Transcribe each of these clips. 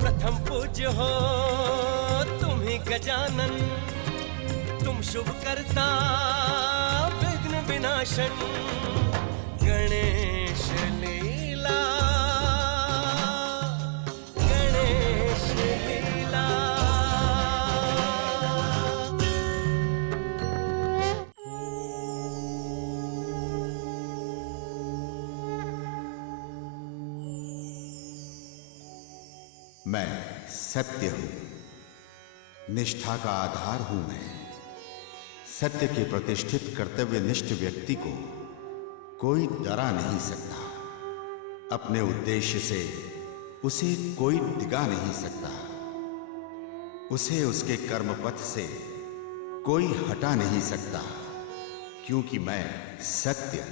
प्रथम पूज्य हो तुम्ही गजानन, तुम शुभ करता विघ्न विनाशन। गणेश लीला, गणेश लीला। मैं सत्य हूं, निष्ठा का आधार हूं मैं। सत्य के प्रतिष्ठित कर्तव्यनिष्ठ व्यक्ति को कोई डरा नहीं सकता। अपने उद्देश्य से उसे कोई डिगा नहीं सकता। उसे उसके कर्मपथ से कोई हटा नहीं सकता, क्योंकि मैं सत्य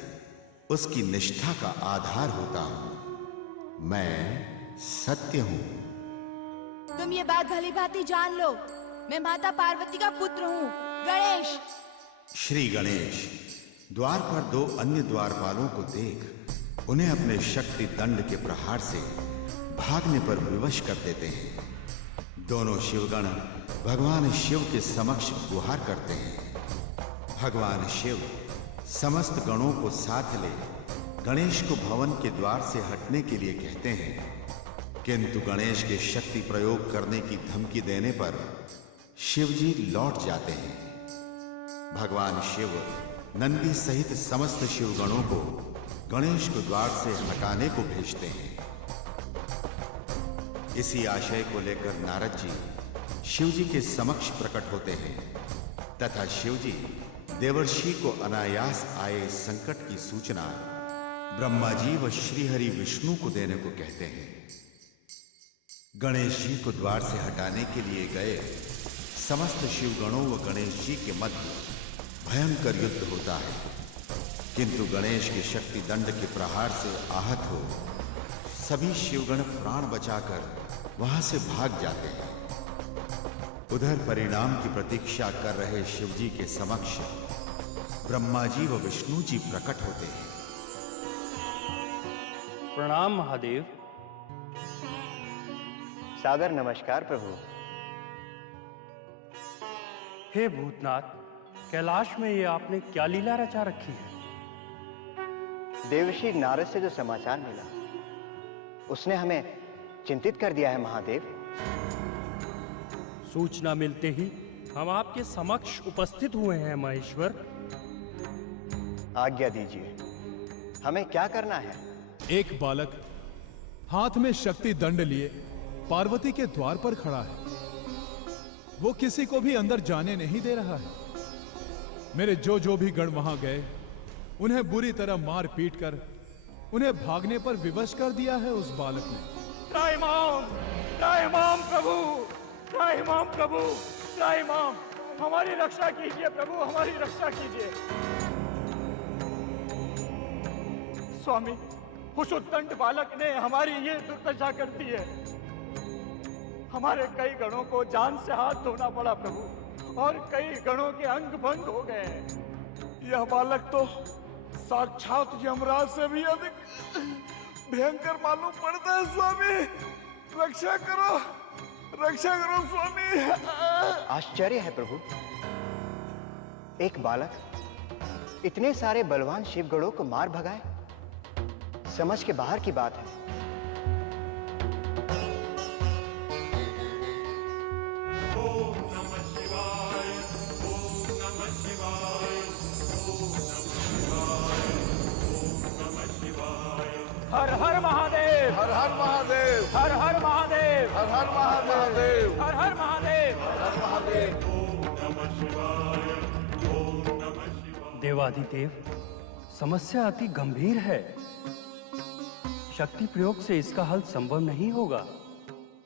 उसकी निष्ठा का आधार होता हूं। मैं सत्य हूं। तुम ये बात भली भांति जान लो, मैं माता पार्वती का पुत्र हूँ, गणेश। श्री गणेश द्वार पर दो अन्य द्वारपालों को देख उन्हें अपने शक्ति दंड के प्रहार से भागने पर विवश कर देते हैं। दोनों शिवगण भगवान शिव के समक्ष गुहार करते हैं। भगवान शिव समस्त गणों को साथ ले गणेश को भवन के द्वार से हटने के लिए कहते हैं, किंतु गणेश के शक्ति प्रयोग करने की धमकी देने पर शिवजी लौट जाते हैं। भगवान शिव नंदी सहित समस्त शिवगणों को गणेश को द्वार से हटाने को भेजते हैं। इसी आशय को लेकर नारद जी शिवजी के समक्ष प्रकट होते हैं तथा शिवजी देवर्षि को अनायास आए संकट की सूचना ब्रह्मा जी व श्रीहरि विष्णु को देने को कहते हैं। गणेश जी को द्वार से हटाने के लिए गए समस्त शिवगणों व गणेश जी के मध्य भयंकर युद्ध होता है, किंतु गणेश के शक्ति दंड के प्रहार से आहत हो सभी शिवगण प्राण बचाकर वहां से भाग जाते हैं। उधर परिणाम की प्रतीक्षा कर रहे शिवजी के समक्ष ब्रह्मा जी व विष्णु जी प्रकट होते हैं। प्रणाम महादेव। सादर नमस्कार प्रभु। हे भूतनाथ, कैलाश में ये आपने क्या लीला रचा रखी है? देवर्षि नारद से जो समाचार मिला उसने हमें चिंतित कर दिया है महादेव। सूचना मिलते ही हम आपके समक्ष उपस्थित हुए हैं महेश्वर। आज्ञा दीजिए, हमें क्या करना है? एक बालक हाथ में शक्ति दंड लिए पार्वती के द्वार पर खड़ा है। वो किसी को भी अंदर जाने नहीं दे रहा है। मेरे जो भी गण वहां गए उन्हें बुरी तरह मार पीट कर उन्हें भागने पर विवश कर दिया है उस बालक ने। त्राहिमाम, त्राहिमाम प्रभु, त्राहिमाम प्रभु, त्राहिमाम, हमारी रक्षा कीजिए प्रभु, हमारी रक्षा कीजिए। स्वामी, उस उद्दंड बालक ने हमारी ये दुर्दशा कर दी है। हमारे कई गणों को जान से हाथ धोना पड़ा प्रभु, और कई गणों के अंग भंग हो गए हैं। यह बालक तो साक्षात यमराज से भी अधिक भयंकर मालूम पड़ता है। स्वामी, रक्षा करो, रक्षा करो स्वामी। आश्चर्य है प्रभु, एक बालक इतने सारे बलवान शिवगणों को मार भगाए, समझ के बाहर की बात है। हर हर महादेव, हर हर महादेव, हर हर महादेव, हर हर महादेव, हर हर महादेव, हर महादेव। देवाधिदेव, समस्या अति गंभीर है। शक्ति प्रयोग से इसका हल संभव नहीं होगा।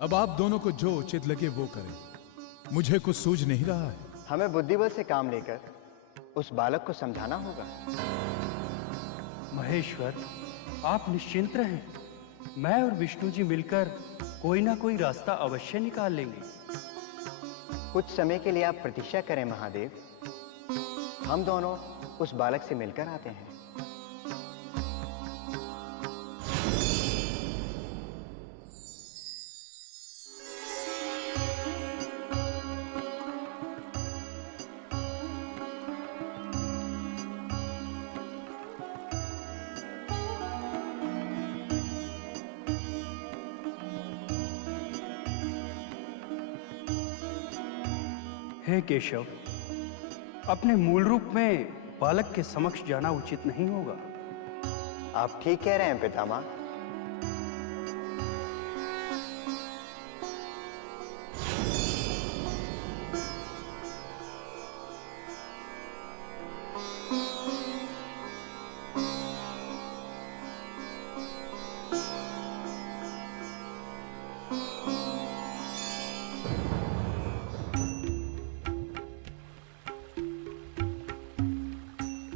अब आप दोनों को जो उचित लगे वो करें, मुझे कुछ सूझ नहीं रहा है। हमें बुद्धिबल से काम लेकर उस बालक को समझाना होगा। महेश्वर, आप निश्चिंत रहें, मैं और विष्णु जी मिलकर कोई ना कोई रास्ता अवश्य निकाल लेंगे। कुछ समय के लिए आप प्रतीक्षा करें महादेव, हम दोनों उस बालक से मिलकर आते हैं। मुझे केशव अपने मूल रूप में बालक के समक्ष जाना उचित नहीं होगा। आप ठीक कह रहे हैं पितामह।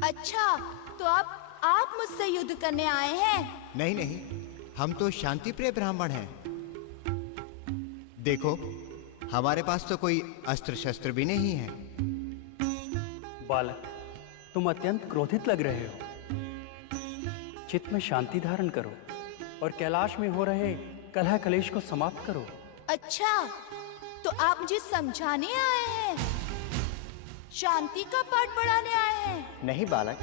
अच्छा, तो अब आप मुझसे युद्ध करने आए हैं? नहीं नहीं, हम तो शांति प्रिय ब्राह्मण हैं। देखो, हमारे पास तो कोई अस्त्र शस्त्र भी नहीं है। बालक, तुम अत्यंत क्रोधित लग रहे हो। चित्त में शांति धारण करो और कैलाश में हो रहे कलह कलेश को समाप्त करो। अच्छा, तो आप मुझे समझाने आए हैं, शांति का पाठ पढ़ाने आए हैं? नहीं बालक,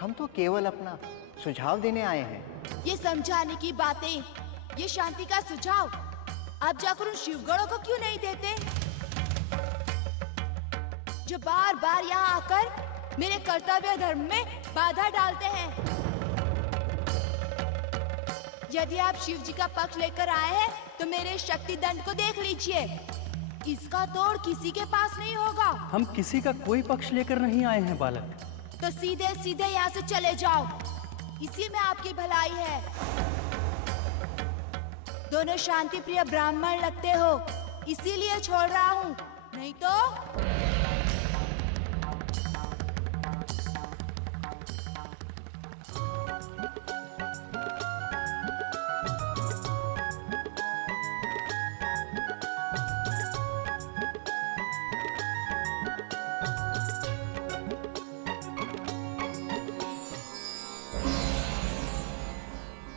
हम तो केवल अपना सुझाव देने आए हैं। ये समझाने की बातें, ये शांति का सुझाव आप जाकर उन शिवगणों को क्यों नहीं देते, जो बार बार यहाँ आकर मेरे कर्तव्य धर्म में बाधा डालते हैं? यदि आप शिव जी का पक्ष लेकर आए हैं, तो मेरे शक्ति दंड को देख लीजिए। इसका तोड़ किसी के पास नहीं होगा। हम किसी का कोई पक्ष लेकर नहीं आए हैं बालक। तो सीधे सीधे यहाँ से चले जाओ, इसी में आपकी भलाई है। दोनों शांति प्रिय ब्राह्मण लगते हो, इसीलिए छोड़ रहा हूँ, नहीं तो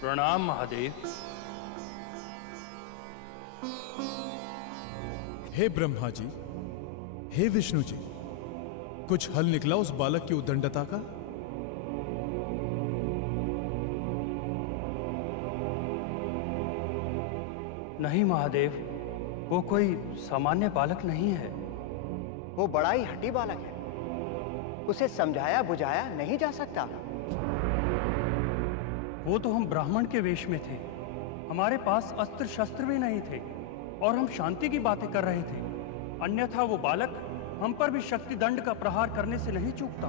प्रणाम महादेव। हे ब्रह्मा जी, हे विष्णु जी, कुछ हल निकला उस बालक की उद्दंडता का? नहीं महादेव, वो कोई सामान्य बालक नहीं है। वो बड़ा ही हठी बालक है, उसे समझाया बुझाया नहीं जा सकता। वो तो हम ब्राह्मण के वेश में थे, हमारे पास अस्त्र शस्त्र भी नहीं थे और हम शांति की बातें कर रहे थे। अन्यथा वो बालक हम पर भी शक्ति दंड का प्रहार करने से नहीं चूकता।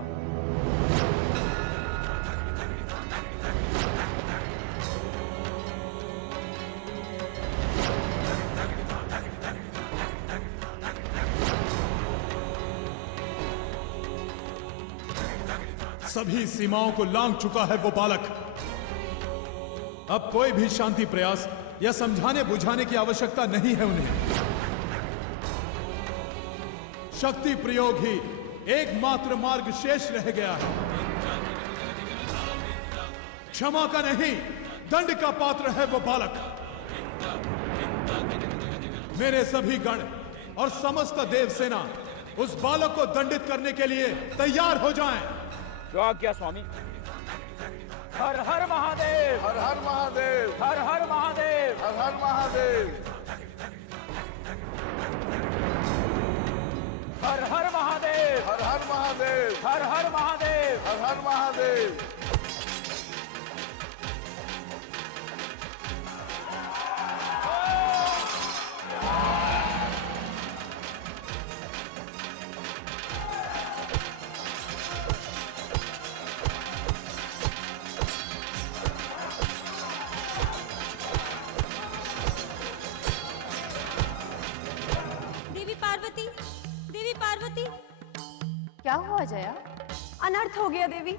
सभी सीमाओं को लांघ चुका है वो बालक। अब कोई भी शांति प्रयास या समझाने बुझाने की आवश्यकता नहीं है उन्हें। शक्ति प्रयोग ही एकमात्र मार्ग शेष रह गया है। क्षमा का नहीं, दंड का पात्र है वो बालक। मेरे सभी गण और समस्त देव सेना उस बालक को दंडित करने के लिए तैयार हो जाएं। जो आज्ञा स्वामी। हर हर महादेव, हर हर महादेव, हर हर महादेव, हर हर महादेव, हर हर महादेव, हर हर महादेव, हर हर महादेव। हर हर महादेव। देवी पार्वती। क्या हुआ जया? अनर्थ हो गया देवी।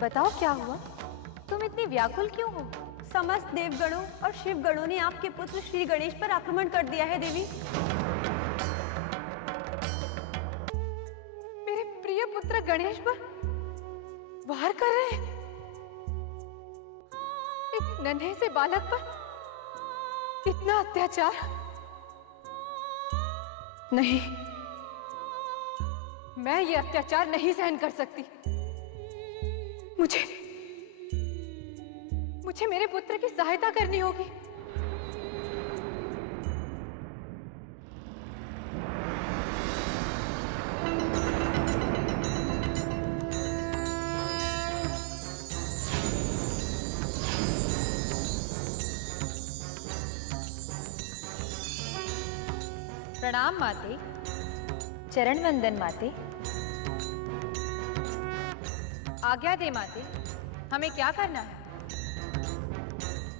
बताओ क्या हुआ? तुम इतनी व्याकुल क्यों हो? समस्त देवगणों और शिवगणों ने आपके पुत्र श्री गणेश पर आक्रमण कर दिया है देवी। मेरे प्रिय पुत्र गणेश पर वार कर रहे हैं। एक नन्हे से बालक पर इतना अत्याचार? नहीं, मैं ये अत्याचार नहीं सहन कर सकती। मुझे मेरे पुत्र की सहायता करनी होगी। प्रणाम माते। चरण वंदन माते। आज्ञा दे माते, हमें क्या करना है?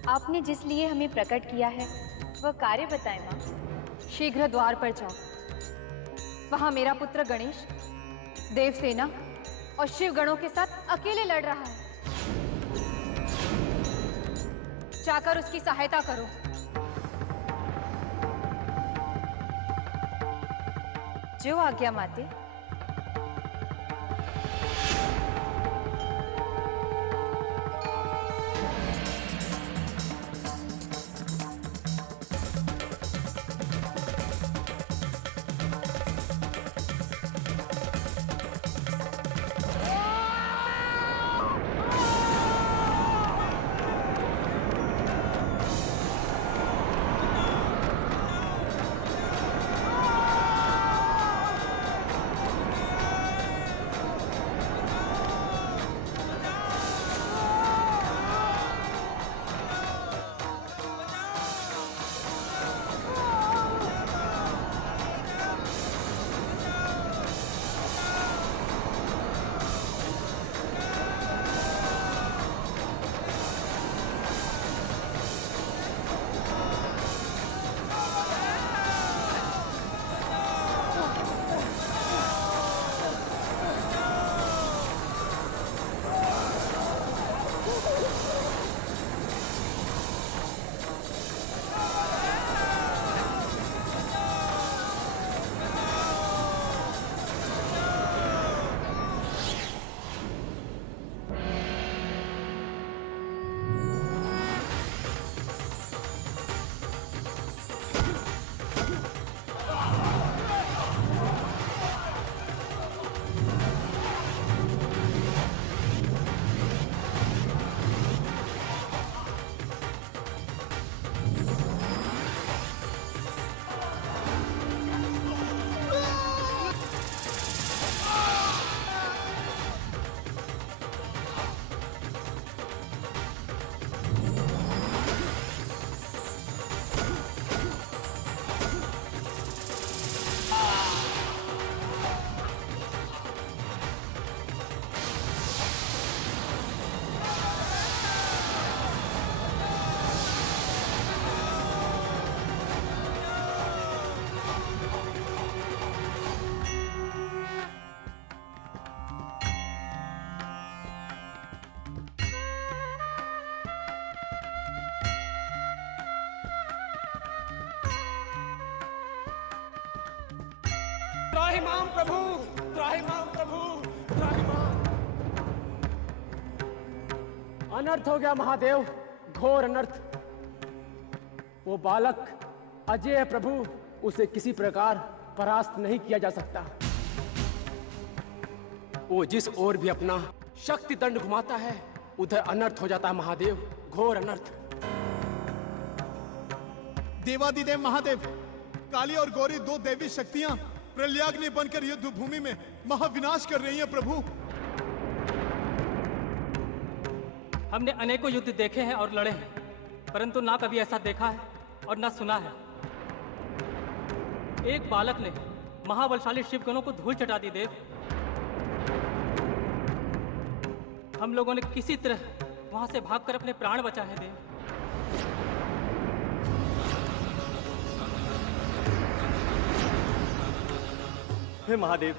आपने जिस लिए हमें प्रकट किया है वह कार्य बताएं माँ। शीघ्र द्वार पर जाओ। वहां मेरा पुत्र गणेश देवसेना और शिव गणों के साथ अकेले लड़ रहा है। जाकर उसकी सहायता करो। जो आज्ञा माते। त्राहिमाम प्रभु, त्राहिमाम प्रभु, त्राहिमाम। अनर्थ हो गया महादेव, घोर अनर्थ। वो बालक अजय है प्रभु, उसे किसी प्रकार परास्त नहीं किया जा सकता। वो जिस ओर भी अपना शक्ति दंड घुमाता है उधर अनर्थ हो जाता है महादेव, घोर अनर्थ। देवादिदेव महादेव, काली और गौरी दो देवी शक्तियां प्रलयाग्नि बनकर युद्ध भूमि में महाविनाश कर रही हैं प्रभु। हमने अनेकों युद्ध देखे हैं और लड़े हैं, परंतु ना कभी ऐसा देखा है और ना सुना है। एक बालक ने महाबलशाली शिवगणों को धूल चटा दी देव। हम लोगों ने किसी तरह वहां से भागकर अपने प्राण बचाए हैं देव। हे महादेव,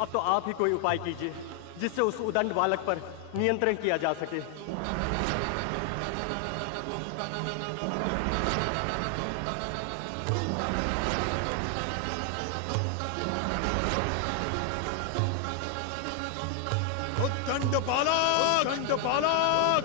अब तो आप ही कोई उपाय कीजिए जिससे उस उदंड बालक पर नियंत्रण किया जा सके। दंड बालक, दंड बालक।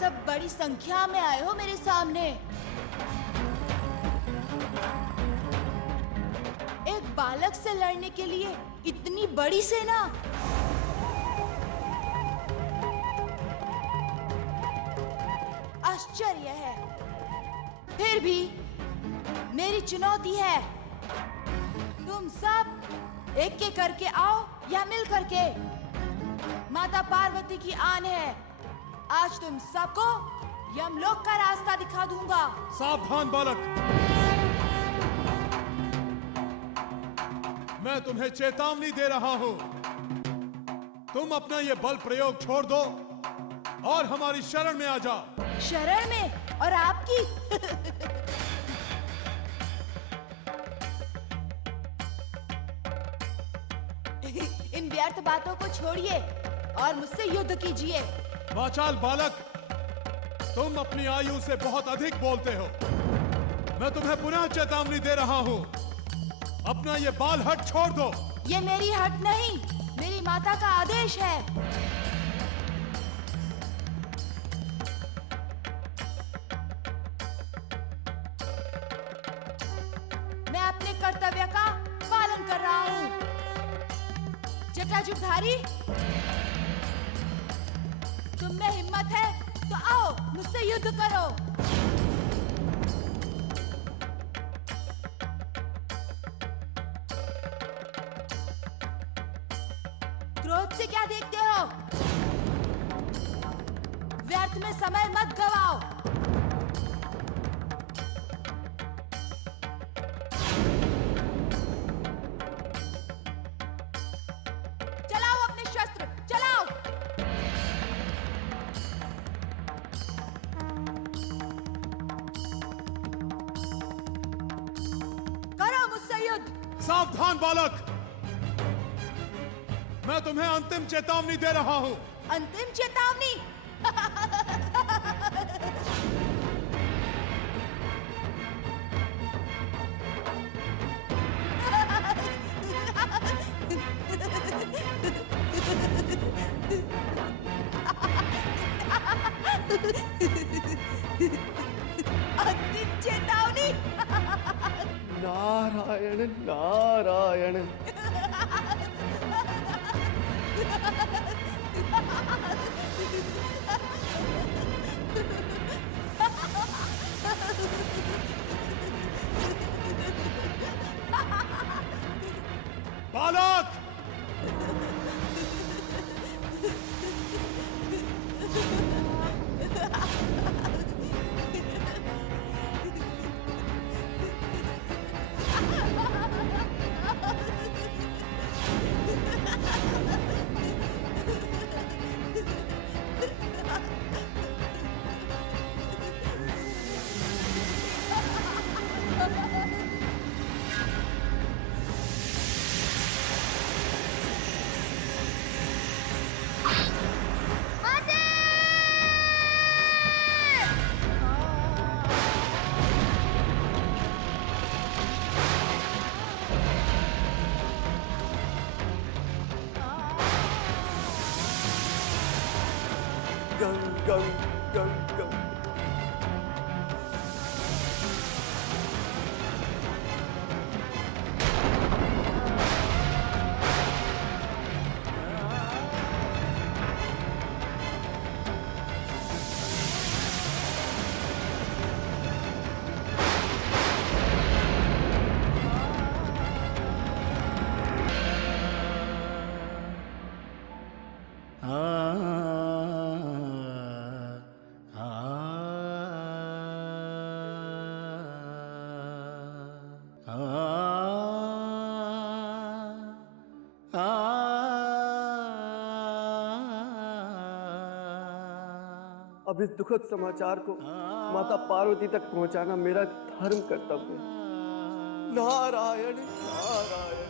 सब बड़ी संख्या में आए हो मेरे सामने। एक बालक से लड़ने के लिए इतनी बड़ी सेना। आश्चर्य है। फिर भी मेरी चुनौती है, तुम सब एक एक करके आओ या मिल करके। माता पार्वती की आन है, आज तुम सबको यमलोक का रास्ता दिखा दूंगा। सावधान बालक, मैं तुम्हें चेतावनी दे रहा हूं। तुम अपना ये बल प्रयोग छोड़ दो और हमारी शरण में आ जाओ। शरण में? और आपकी? इन व्यर्थ बातों को छोड़िए और मुझसे युद्ध कीजिए। वाचाल बालक, तुम अपनी आयु से बहुत अधिक बोलते हो। मैं तुम्हें पुनः चेतावनी दे रहा हूं, अपना ये बाल हट छोड़ दो। ये मेरी हट नहीं, मेरी माता का आदेश है। मैं अपने कर्तव्य का पालन कर रहा हूं। जटाजुधारी, तुम में हिम्मत है तो आओ मुझसे युद्ध करो। क्रोध से क्या देखते हो? व्यर्थ में समय मत गवाओ। चलाओ अपने शस्त्र, चलाओ। करो मुझसे युद्ध। सावधान बालक, मैं तुम्हें अंतिम चेतावनी दे रहा हूं। अंतिम चेतावनी? अंतिम चेतावनी? नारायण नारायण। बालक, गंग गंग गंग गंग। अब इस दुखद समाचार को माता पार्वती तक पहुंचाना मेरा धर्म कर्तव्य है। नारायण नारायण।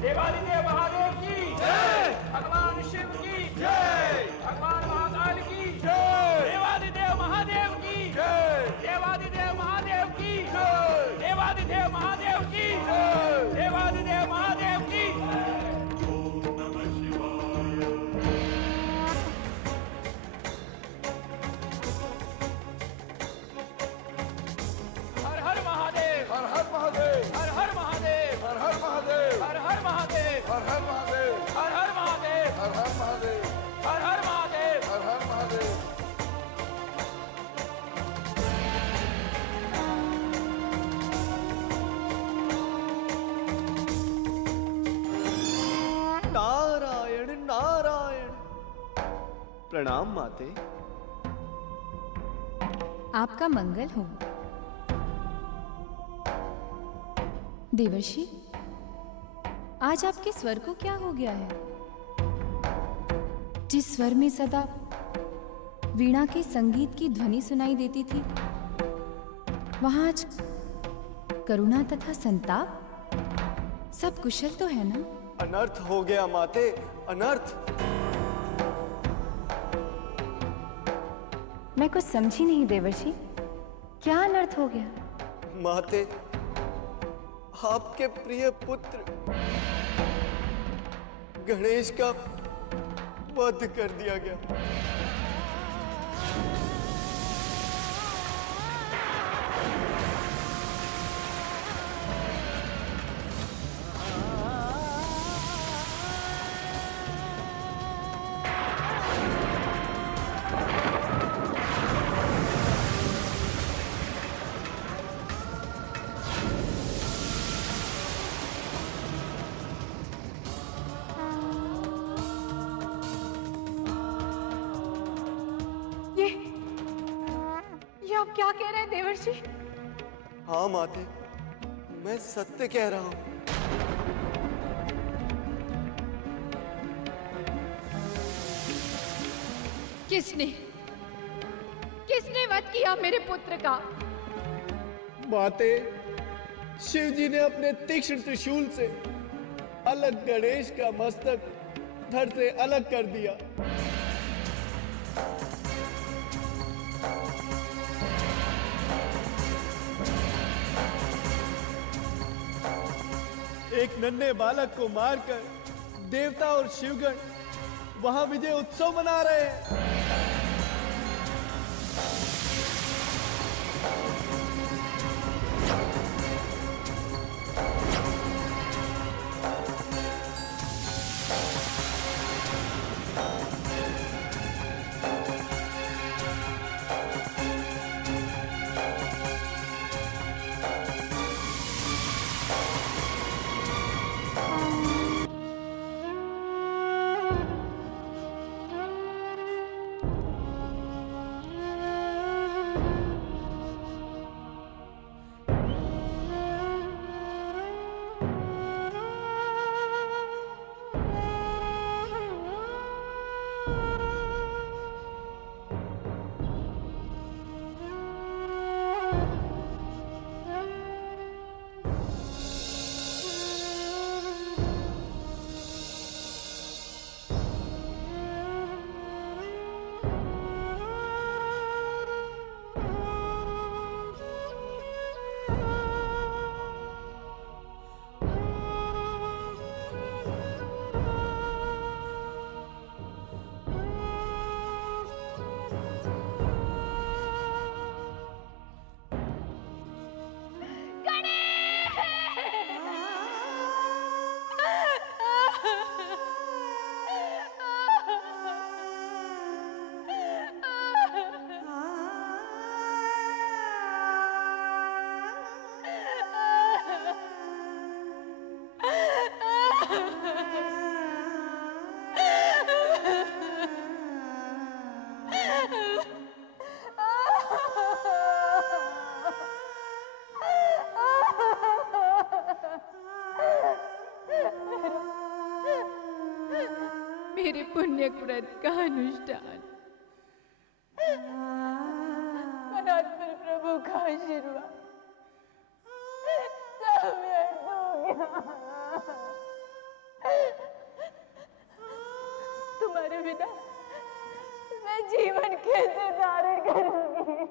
देवादिदेव महादेव की जय। भगवान शिव की जय। भगवान महाकाल की जय। देवादिदेव महादेव की जय। देवादिदेव महादेव की जय। देवादिदेव महादेव की जय। देवादिदेव महादेव की जय। प्रणाम माते। आपका मंगल हो। देवर्षि, आज आपके स्वर को क्या हो गया है? जिस स्वर में सदा वीणा के संगीत की ध्वनि सुनाई देती थी, वहां आज करुणा तथा संताप। सब कुशल तो है ना? अनर्थ हो गया माते, अनर्थ। मैं कुछ समझी नहीं देवर्षि, क्या अनर्थ हो गया? माते, आपके प्रिय पुत्र गणेश का वध कर दिया गया। ये आप क्या कह रहे हैं देवर्षि? हाँ माते, मैं सत्य कह रहा हूं। किसने वध किया मेरे पुत्र का? माते, शिव जी ने अपने तीक्ष्ण त्रिशूल से अलग गणेश का मस्तक धड़ से अलग कर दिया। एक नन्हे बालक को मारकर देवता और शिवगण वहां विजय उत्सव मना रहे हैं। मेरे पुण्य व्रत का अनुष्ठान, परात्पर प्रभु का आशीर्वाद सब व्यर्थ हो गया। तुम्हारे बिना मैं जीवन कैसे धारण करूंगी?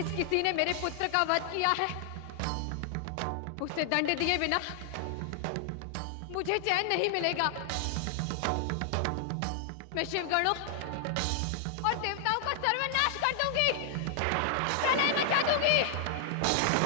जिस किसी ने मेरे पुत्र का वध किया है उसे दंड दिए बिना मुझे चैन नहीं मिलेगा। मैं शिवगणों और देवताओं का सर्वनाश कर दूंगी, प्रलय मचा दूंगी।